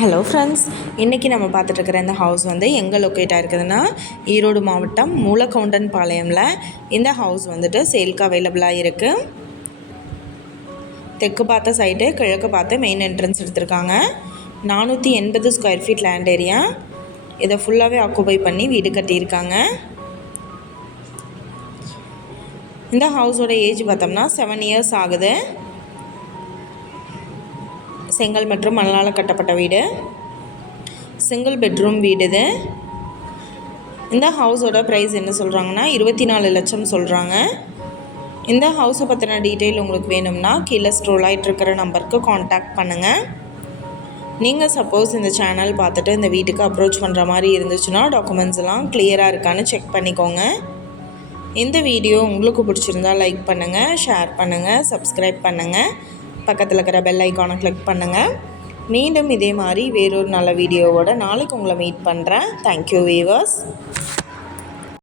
Hello friends, இன்றைக்கி நம்ம பார்த்துட்ருக்கிற இந்த ஹவுஸ் வந்து எங்கே லொக்கேட்டாக இருக்குதுன்னா ஈரோடு மாவட்டம் மூலக்கவுண்டன் பாளையமில் இந்த ஹவுஸ் வந்துட்டு சேல்க்கு அவைலபிளாக இருக்குது. தெற்கு பார்த்த சைடு, கிழக்கு பார்த்து மெயின் என்ட்ரன்ஸ் எடுத்திருக்காங்க. 480 ஸ்கொயர் ஃபீட் லேண்ட் ஏரியா. இதை ஃபுல்லாகவே ஆக்குபை பண்ணி வீடு கட்டியிருக்காங்க. இந்த ஹவுஸோட ஏஜ் பார்த்தோம்னா 7 இயர்ஸ் ஆகுது. செங்கல் மற்றும் மணலால் கட்டப்பட்ட வீடு. சிங்கிள் பெட்ரூம் வீடு இது. இந்த ஹவுஸோட ப்ரைஸ் என்ன சொல்கிறாங்கன்னா 24 லட்சம் சொல்கிறாங்க. இந்த ஹவுஸை பற்றின டீட்டெயில் உங்களுக்கு வேணும்னா கீழே ஸ்க்ரோல் ஆகிட்டு இருக்கிற நம்பருக்கு காண்டாக்ட் பண்ணுங்கள். நீங்கள் சப்போஸ் இந்த சேனல் பார்த்துட்டு இந்த வீட்டுக்கு அப்ரோச் பண்ணுற மாதிரி இருந்துச்சுன்னா டாக்குமெண்ட்ஸ் எல்லாம் கிளியராக இருக்கான்னு செக் பண்ணிக்கோங்க. இந்த வீடியோ உங்களுக்கு பிடிச்சிருந்தால் லைக் பண்ணுங்கள், ஷேர் பண்ணுங்கள், சப்ஸ்கிரைப் பண்ணுங்கள். பக்கத்தில் இருக்கிற பெல் ஐக்கானை கிளிக் பண்ணுங்கள். மீண்டும் இதே மாதிரி வேறொரு நல்ல வீடியோவோட நாளைக்கு உங்களை மீட் பண்ணுறேன். Thank you viewers.